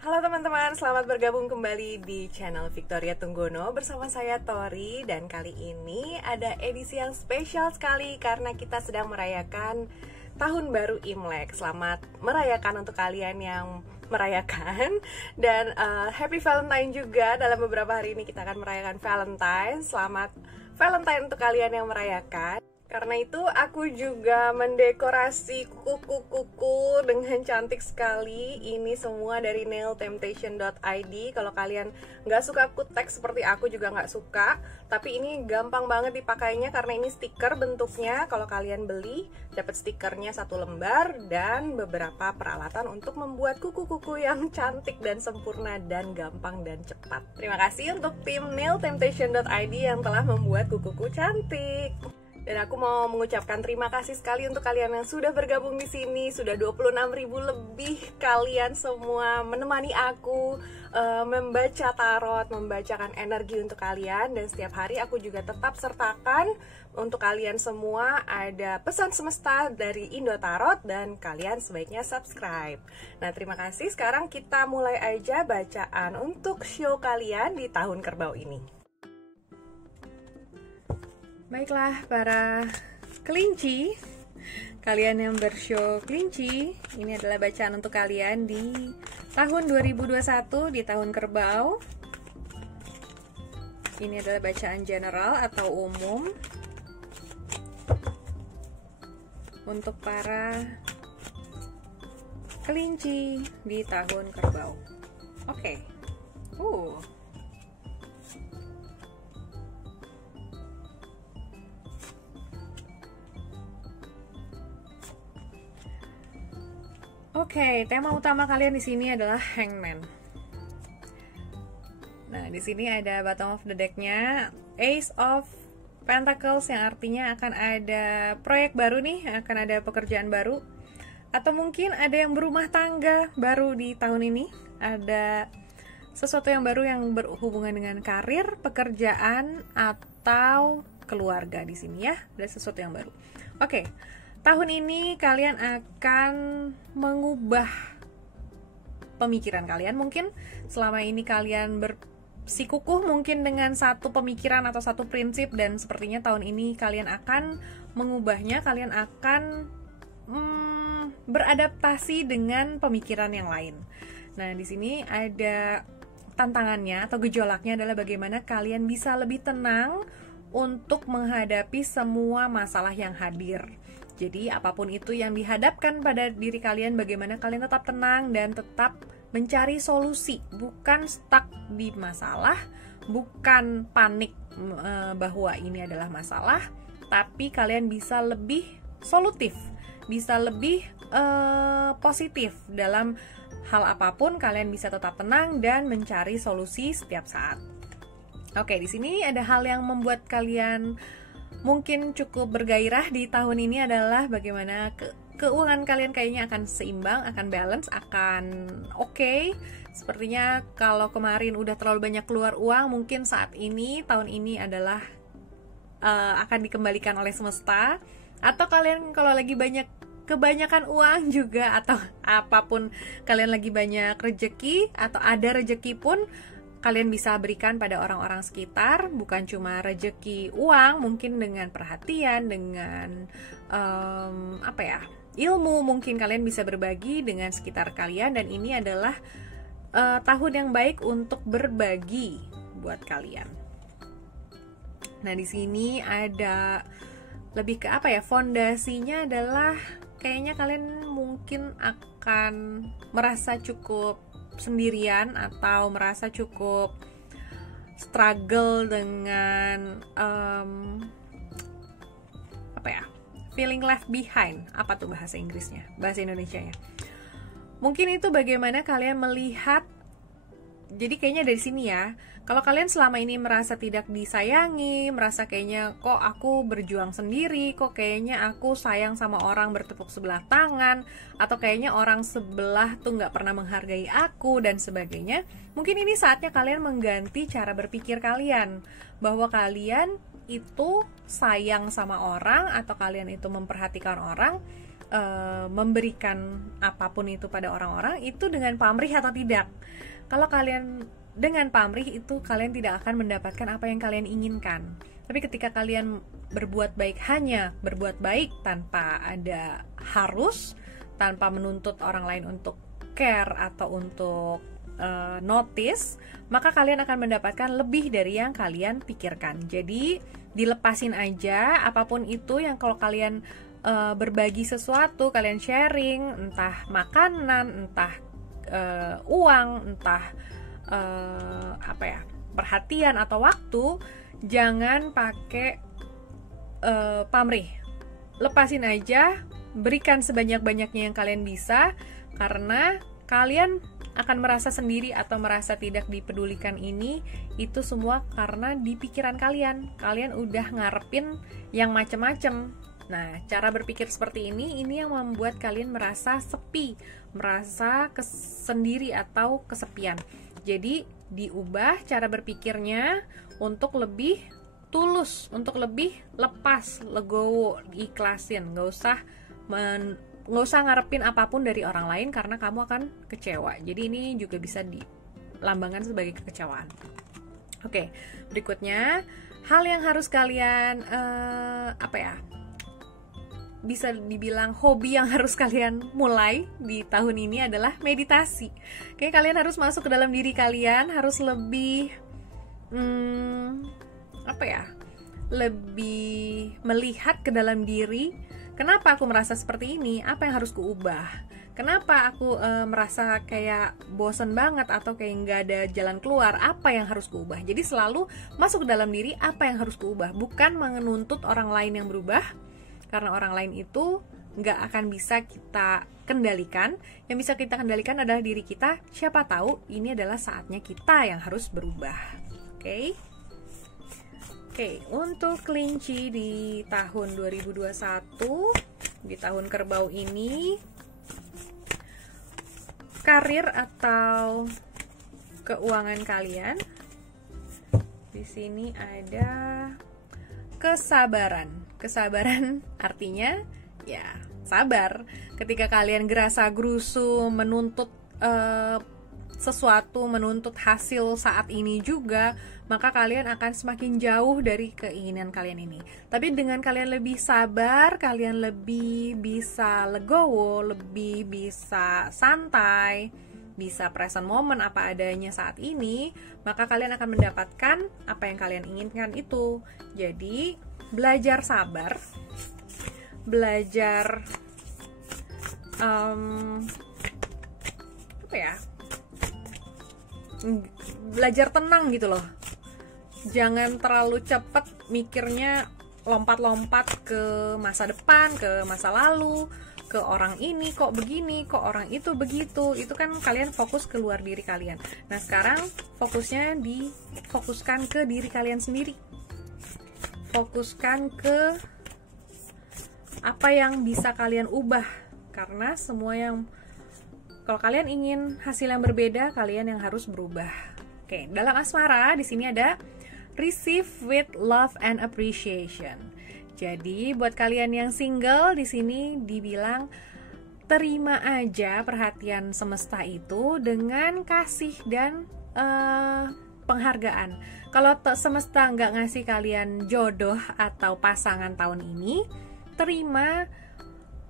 Halo teman-teman, selamat bergabung kembali di channel Victoria Tunggono bersama saya Tori. Dan kali ini ada edisi yang spesial sekali karena kita sedang merayakan Tahun Baru Imlek. Selamat merayakan untuk kalian yang merayakan. Dan Happy Valentine juga. Dalam beberapa hari ini kita akan merayakan Valentine. Selamat Valentine untuk kalian yang merayakan. Karena itu aku juga mendekorasi kuku-kuku dengan cantik sekali. Ini semua dari nailtemptation.id. Kalau kalian nggak suka kutek seperti aku juga nggak suka, tapi ini gampang banget dipakainya karena ini stiker bentuknya. Kalau kalian beli, dapat stikernya 1 lembar dan beberapa peralatan untuk membuat kuku-kuku yang cantik dan sempurna dan gampang dan cepat. Terima kasih untuk tim nailtemptation.id yang telah membuat kuku-kuku cantik. Dan aku mau mengucapkan terima kasih sekali untuk kalian yang sudah bergabung di sini. Sudah 26.000 lebih kalian semua menemani aku membaca tarot, membacakan energi untuk kalian. Dan setiap hari aku juga tetap sertakan untuk kalian semua ada pesan semesta dari Indo Tarot dan kalian sebaiknya subscribe. Nah, terima kasih. Sekarang kita mulai aja bacaan untuk show kalian di tahun kerbau ini. Baiklah para kelinci, kalian yang bershow kelinci, ini adalah bacaan untuk kalian di tahun 2021, di tahun kerbau. Ini adalah bacaan general atau umum untuk para kelinci di tahun kerbau. Oke. Oke, tema utama kalian di sini adalah Hangman. Nah, di sini ada bottom of the deck-nya, Ace of Pentacles, yang artinya akan ada proyek baru nih, akan ada pekerjaan baru, atau mungkin ada yang berumah tangga baru di tahun ini. Ada sesuatu yang baru yang berhubungan dengan karir, pekerjaan, atau keluarga di sini ya. Ada sesuatu yang baru. Oke. Tahun ini kalian akan mengubah pemikiran kalian. Mungkin selama ini kalian bersikukuh mungkin dengan satu pemikiran atau satu prinsip, dan sepertinya tahun ini kalian akan mengubahnya. Kalian akan beradaptasi dengan pemikiran yang lain. Nah, di sini ada tantangannya atau gejolaknya adalah bagaimana kalian bisa lebih tenang untuk menghadapi semua masalah yang hadir. Jadi apapun itu yang dihadapkan pada diri kalian, bagaimana kalian tetap tenang dan tetap mencari solusi, bukan stuck di masalah, bukan panik bahwa ini adalah masalah, tapi kalian bisa lebih solutif, bisa lebih positif dalam hal apapun. Kalian bisa tetap tenang dan mencari solusi setiap saat. Oke, di sini ada hal yang membuat kalian mungkin cukup bergairah di tahun ini adalah bagaimana keuangan kalian kayaknya akan seimbang, akan balance, akan oke. Sepertinya kalau kemarin udah terlalu banyak keluar uang, mungkin saat ini, tahun ini adalah akan dikembalikan oleh semesta. Atau kalian kalau lagi kebanyakan uang juga, atau apapun kalian lagi banyak rezeki atau ada rezeki pun, kalian bisa berikan pada orang-orang sekitar, bukan cuma rezeki uang, mungkin dengan perhatian, dengan ilmu, mungkin kalian bisa berbagi dengan sekitar kalian. Dan ini adalah tahun yang baik untuk berbagi buat kalian. Nah, di sini ada lebih ke fondasinya adalah kayaknya kalian mungkin akan merasa cukup sendirian atau merasa cukup struggle dengan feeling left behind. Apa tuh bahasa Inggrisnya? Bahasa Indonesianya. Mungkin itu bagaimana kalian melihat. Jadi kayaknya dari sini ya, kalau kalian selama ini merasa tidak disayangi, merasa kayaknya kok aku berjuang sendiri, kok kayaknya aku sayang sama orang bertepuk sebelah tangan, atau kayaknya orang sebelah tuh nggak pernah menghargai aku, dan sebagainya. Mungkin ini saatnya kalian mengganti cara berpikir kalian, bahwa kalian itu sayang sama orang, atau kalian itu memperhatikan orang, memberikan apapun itu pada orang-orang itu dengan pamrih atau tidak. Kalau kalian dengan pamrih itu kalian tidak akan mendapatkan apa yang kalian inginkan. Tapi ketika kalian berbuat baik, hanya berbuat baik tanpa ada harus, tanpa menuntut orang lain untuk care atau untuk notice, maka kalian akan mendapatkan lebih dari yang kalian pikirkan. Jadi dilepasin aja apapun itu yang kalau kalian berbagi sesuatu, kalian sharing, entah makanan, entah uang, entah perhatian atau waktu, jangan pakai pamrih. Lepasin aja, berikan sebanyak-banyaknya yang kalian bisa, karena kalian akan merasa sendiri atau merasa tidak dipedulikan ini, itu semua karena di pikiran kalian udah ngarepin yang macem-macem. Nah, cara berpikir seperti ini yang membuat kalian merasa sepi, merasa sendiri atau kesepian. Jadi, diubah cara berpikirnya untuk lebih tulus, untuk lebih lepas, legowo, ikhlasin. Nggak usah ngarepin apapun dari orang lain karena kamu akan kecewa. Jadi ini juga bisa dilambangkan sebagai kekecewaan. Oke, berikutnya hal yang harus kalian bisa dibilang hobi yang harus kalian mulai di tahun ini adalah meditasi. Oke, kalian harus masuk ke dalam diri kalian, harus lebih lebih melihat ke dalam diri. Kenapa aku merasa seperti ini? Apa yang harus kuubah? Kenapa aku merasa kayak bosen banget atau kayak nggak ada jalan keluar? Apa yang harus kuubah? Jadi selalu masuk ke dalam diri, apa yang harus kuubah? Bukan menuntut orang lain yang berubah, karena orang lain itu nggak akan bisa kita kendalikan. Yang bisa kita kendalikan adalah diri kita. Siapa tahu ini adalah saatnya kita yang harus berubah. Oke, untuk kelinci di tahun 2021, di tahun kerbau ini, karir atau keuangan kalian, di sini ada kesabaran. Kesabaran artinya ya sabar. Ketika kalian gerasa gerusu menuntut sesuatu, menuntut hasil saat ini juga, maka kalian akan semakin jauh dari keinginan kalian ini. Tapi dengan kalian lebih sabar, kalian lebih bisa legowo, lebih bisa santai, bisa present moment apa adanya saat ini, maka kalian akan mendapatkan apa yang kalian inginkan itu. Jadi belajar sabar, belajar belajar tenang gitu loh. Jangan terlalu cepat mikirnya lompat-lompat ke masa depan, ke masa lalu, ke orang ini kok begini, kok orang itu begitu. Itu kan kalian fokus keluar diri kalian. Nah, sekarang fokusnya difokuskan ke diri kalian sendiri. Fokuskan ke apa yang bisa kalian ubah, karena semua yang kalau kalian ingin hasil yang berbeda, kalian yang harus berubah. Oke, dalam asmara di sini ada receive with love and appreciation. Jadi buat kalian yang single di sini dibilang terima aja perhatian semesta itu dengan kasih dan penghargaan. Kalau semesta nggak ngasih kalian jodoh atau pasangan tahun ini, terima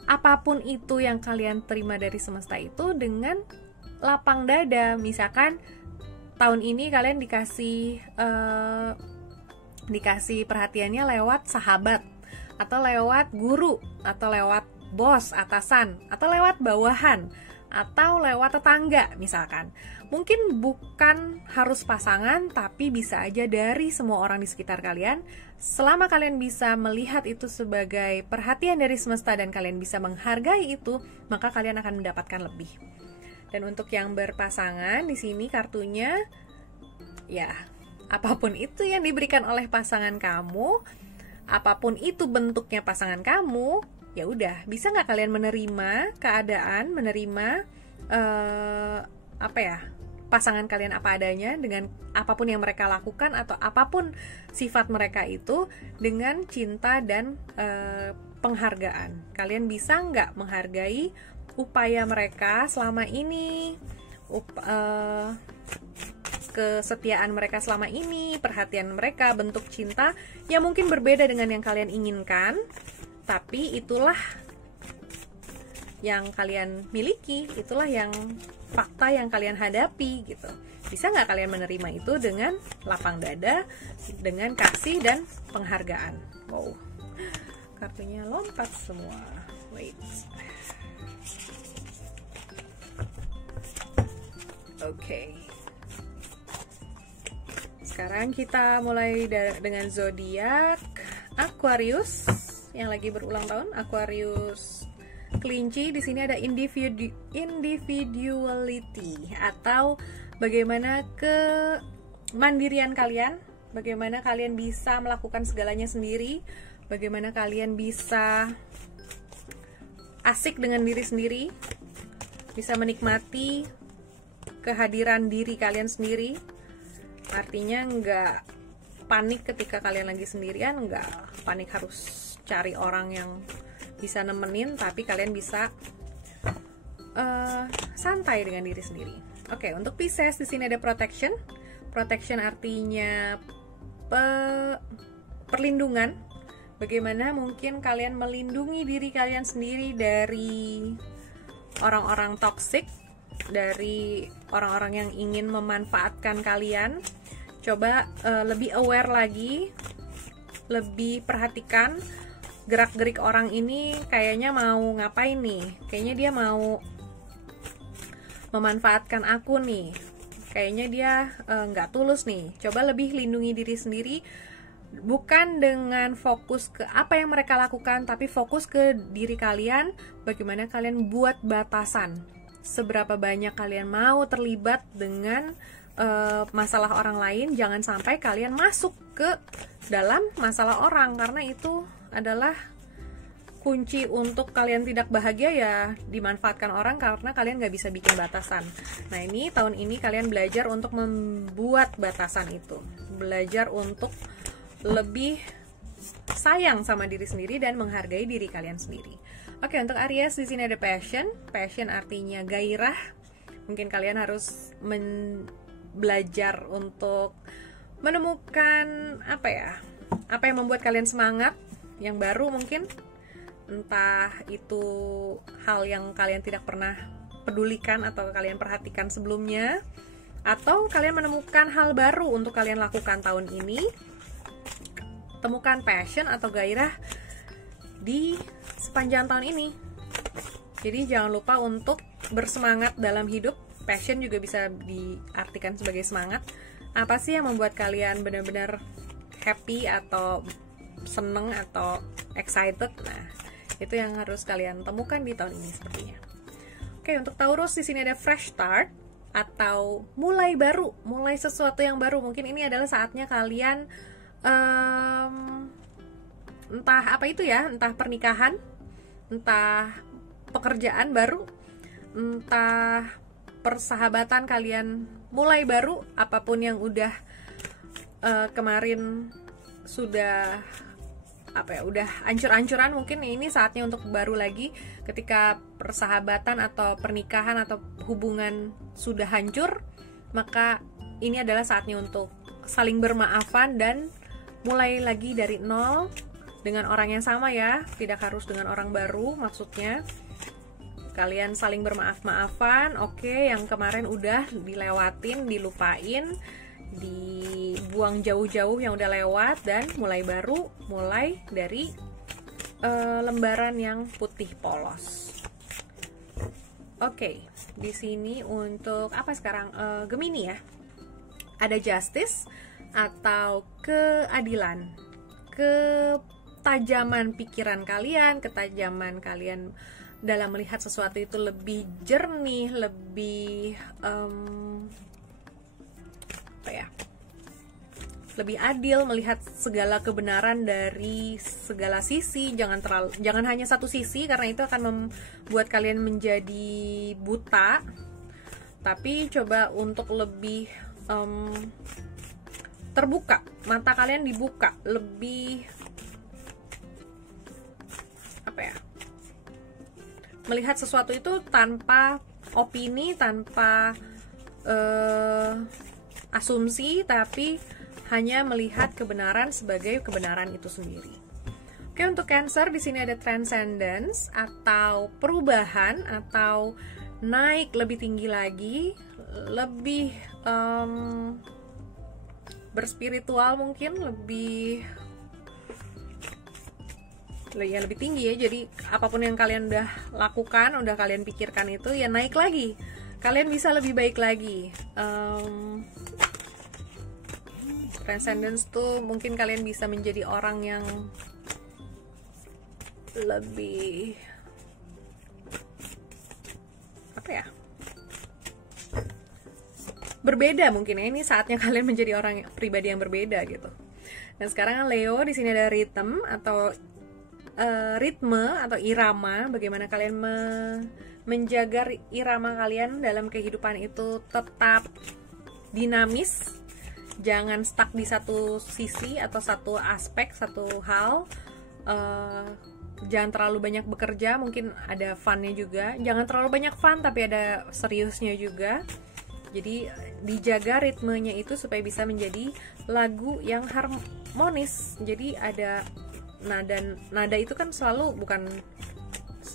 apapun itu yang kalian terima dari semesta itu dengan lapang dada. Misalkan tahun ini kalian dikasih perhatiannya lewat sahabat, atau lewat guru, atau lewat bos, atasan, atau lewat bawahan, atau lewat tetangga misalkan. Mungkin bukan harus pasangan, tapi bisa aja dari semua orang di sekitar kalian. Selama kalian bisa melihat itu sebagai perhatian dari semesta dan kalian bisa menghargai itu, maka kalian akan mendapatkan lebih. Dan untuk yang berpasangan di sini kartunya, ya apapun itu yang diberikan oleh pasangan kamu, apapun itu bentuknya pasangan kamu, ya udah, bisa nggak kalian menerima keadaan, menerima pasangan kalian apa adanya, dengan apapun yang mereka lakukan atau apapun sifat mereka itu, dengan cinta dan penghargaan. Kalian bisa nggak menghargai upaya mereka selama ini, kesetiaan mereka selama ini, perhatian mereka, bentuk cinta yang mungkin berbeda dengan yang kalian inginkan, tapi itulah yang kalian miliki, itulah yang fakta yang kalian hadapi gitu. Bisa nggak kalian menerima itu dengan lapang dada, dengan kasih dan penghargaan? Wow, kartunya lompat semua. Wait. Oke. Sekarang kita mulai dengan zodiak Aquarius yang lagi berulang tahun. Aquarius kelinci. Di sini ada individuality atau bagaimana kemandirian kalian, bagaimana kalian bisa melakukan segalanya sendiri, bagaimana kalian bisa asik dengan diri sendiri, bisa menikmati kehadiran diri kalian sendiri. Artinya nggak panik ketika kalian lagi sendirian, nggak panik harus cari orang yang bisa nemenin, tapi kalian bisa santai dengan diri sendiri. Oke, untuk Pisces di sini ada protection. Protection artinya perlindungan. Bagaimana mungkin kalian melindungi diri kalian sendiri dari orang-orang toksik, dari orang-orang yang ingin memanfaatkan kalian. Coba lebih aware lagi, lebih perhatikan gerak-gerik orang ini, kayaknya mau ngapain nih, kayaknya dia mau memanfaatkan aku nih, kayaknya dia nggak tulus nih. Coba lebih lindungi diri sendiri, bukan dengan fokus ke apa yang mereka lakukan, tapi fokus ke diri kalian. Bagaimana kalian buat batasan, seberapa banyak kalian mau terlibat dengan masalah orang lain. Jangan sampai kalian masuk ke dalam masalah orang, karena itu adalah kunci untuk kalian tidak bahagia, ya dimanfaatkan orang karena kalian nggak bisa bikin batasan. Nah, ini tahun ini kalian belajar untuk membuat batasan itu, belajar untuk lebih sayang sama diri sendiri dan menghargai diri kalian sendiri. Oke, untuk Aries di sini ada passion. Passion artinya gairah. Mungkin kalian harus belajar untuk menemukan apa yang membuat kalian semangat, yang baru mungkin, entah itu hal yang kalian tidak pernah pedulikan atau kalian perhatikan sebelumnya, atau kalian menemukan hal baru untuk kalian lakukan tahun ini. Temukan passion atau gairah di sepanjang tahun ini. Jadi jangan lupa untuk bersemangat dalam hidup. Passion juga bisa diartikan sebagai semangat. Apa sih yang membuat kalian benar-benar happy atau seneng atau excited? Nah, itu yang harus kalian temukan di tahun ini sepertinya. Oke, untuk Taurus di sini ada fresh start atau mulai baru, mulai sesuatu yang baru. Mungkin ini adalah saatnya kalian entah apa itu ya, entah pernikahan, entah pekerjaan baru, entah persahabatan kalian mulai baru, apapun yang udah kemarin sudah udah ancur-ancuran, mungkin ini saatnya untuk baru lagi. Ketika persahabatan atau pernikahan atau hubungan sudah hancur, maka ini adalah saatnya untuk saling bermaafan dan mulai lagi dari nol dengan orang yang sama ya, tidak harus dengan orang baru. Maksudnya kalian saling bermaaf-maafan. Oke, yang kemarin udah dilewatin, dilupain, dibuang jauh-jauh yang udah lewat, dan mulai baru, mulai dari lembaran yang putih polos. Oke, di sini untuk apa sekarang? Gemini ya. Ada justice atau keadilan, ketajaman pikiran kalian, ketajaman kalian dalam melihat sesuatu itu lebih jernih, lebih lebih adil, melihat segala kebenaran dari segala sisi. Jangan hanya satu sisi, karena itu akan membuat kalian menjadi buta. tapi coba untuk lebih terbuka, mata kalian dibuka, lebih apa ya, melihat sesuatu itu tanpa opini, tanpa asumsi, tapi hanya melihat kebenaran sebagai kebenaran itu sendiri. Oke, untuk Cancer di sini ada transcendence atau perubahan atau naik lebih tinggi lagi, lebih berspiritual, mungkin lebih tinggi ya. Jadi apapun yang kalian udah lakukan, udah kalian pikirkan itu ya naik lagi, kalian bisa lebih baik lagi. Transcendence tuh mungkin kalian bisa menjadi orang yang lebih apa ya, berbeda mungkin ya. Ini saatnya kalian menjadi orang pribadi yang berbeda gitu. Dan sekarang Leo di sini ada rhythm atau ritme atau irama. Bagaimana kalian menjaga irama kalian dalam kehidupan itu tetap dinamis, jangan stuck di satu sisi atau satu aspek, satu hal. Jangan terlalu banyak bekerja, mungkin ada funnya juga. Jangan terlalu banyak fun tapi ada seriusnya juga. Jadi dijaga ritmenya itu supaya bisa menjadi lagu yang harmonis. Jadi ada nada itu kan selalu bukan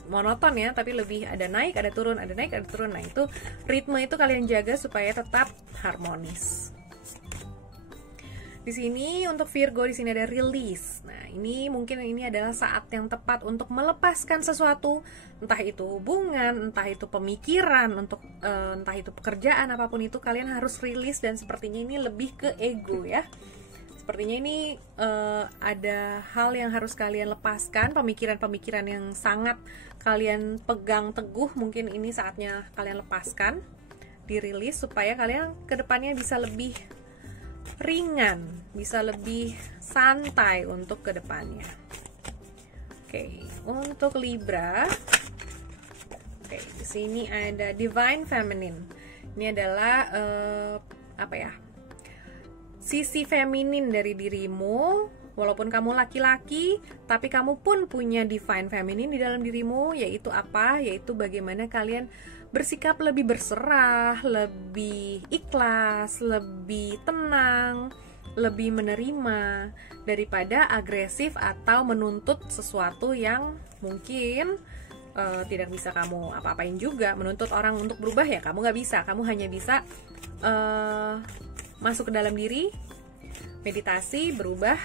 monoton ya, tapi lebih ada naik, ada turun, ada naik, ada turun. Nah, itu ritme itu kalian jaga supaya tetap harmonis. Di sini untuk Virgo di sini ada release. Nah, ini mungkin ini adalah saat yang tepat untuk melepaskan sesuatu, entah itu hubungan, entah itu pemikiran, entah itu pekerjaan, apapun itu kalian harus rilis. Dan sepertinya ini lebih ke ego ya. Sepertinya ini ada hal yang harus kalian lepaskan, pemikiran-pemikiran yang sangat kalian pegang teguh, mungkin ini saatnya kalian lepaskan, dirilis supaya kalian kedepannya bisa lebih ringan, bisa lebih santai untuk kedepannya. Oke, untuk Libra, oke, di sini ada Divine Feminine. Ini adalah apa ya? Sisi feminin dari dirimu. Walaupun kamu laki-laki, tapi kamu pun punya divine feminine di dalam dirimu, yaitu apa? Yaitu bagaimana kalian bersikap lebih berserah, lebih ikhlas, lebih tenang, lebih menerima daripada agresif atau menuntut sesuatu yang mungkin tidak bisa kamu apa-apain juga. Menuntut orang untuk berubah ya kamu nggak bisa. Kamu hanya bisa masuk ke dalam diri, meditasi, berubah,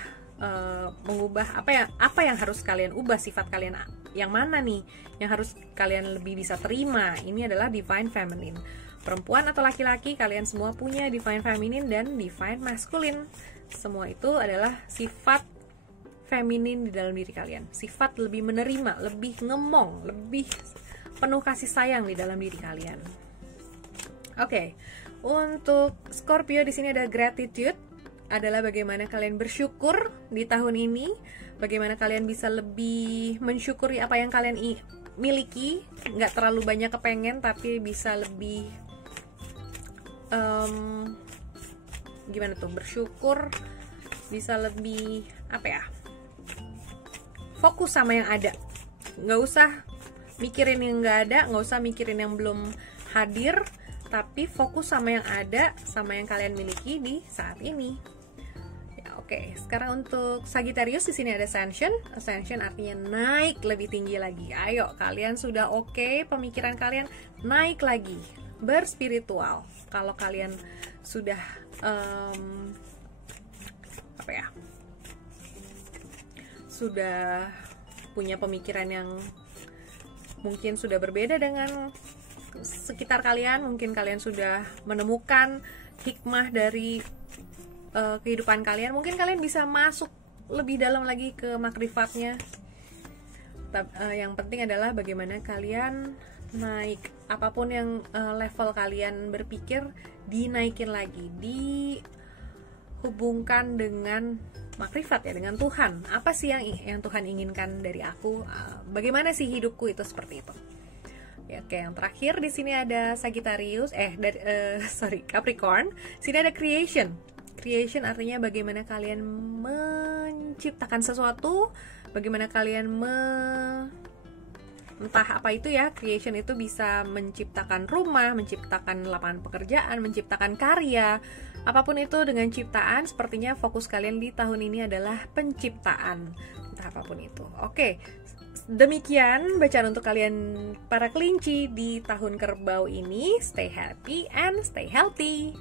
mengubah apa yang harus kalian ubah, sifat kalian yang mana nih yang harus kalian lebih bisa terima. Ini adalah divine feminine. Perempuan atau laki-laki, kalian semua punya divine feminine dan divine masculine. Semua itu adalah sifat feminin di dalam diri kalian. Sifat lebih menerima, lebih ngemong, lebih penuh kasih sayang di dalam diri kalian. Oke. Untuk Scorpio di sini ada gratitude, adalah bagaimana kalian bersyukur di tahun ini, bagaimana kalian bisa lebih mensyukuri apa yang kalian miliki, nggak terlalu banyak kepengen tapi bisa lebih gimana tuh, bersyukur, bisa lebih apa ya, fokus sama yang ada, nggak usah mikirin yang nggak ada, nggak usah mikirin yang belum hadir, tapi fokus sama yang ada, sama yang kalian miliki di saat ini. Ya, oke. Sekarang untuk Sagittarius di sini ada ascension. Ascension artinya naik lebih tinggi lagi. Ayo, kalian sudah oke, pemikiran kalian naik lagi, berspiritual. Kalau kalian sudah apa ya, sudah punya pemikiran yang mungkin sudah berbeda dengan sekitar kalian, mungkin kalian sudah menemukan hikmah dari kehidupan kalian, mungkin kalian bisa masuk lebih dalam lagi ke makrifatnya. Yang penting adalah bagaimana kalian naik, apapun yang level kalian berpikir, dinaikin lagi, dihubungkan dengan makrifat ya, dengan Tuhan. Apa sih yang Tuhan inginkan dari aku? Bagaimana sih hidupku itu, seperti itu. Ya, oke, yang terakhir di sini ada Sagittarius, Capricorn. Sini ada creation. Creation artinya bagaimana kalian menciptakan sesuatu, bagaimana kalian entah apa itu ya. Creation itu bisa menciptakan rumah, menciptakan lapangan pekerjaan, menciptakan karya, apapun itu dengan ciptaan. Sepertinya fokus kalian di tahun ini adalah penciptaan, entah apapun itu. Oke, demikian bacaan untuk kalian para kelinci di tahun kerbau ini. Stay happy and stay healthy.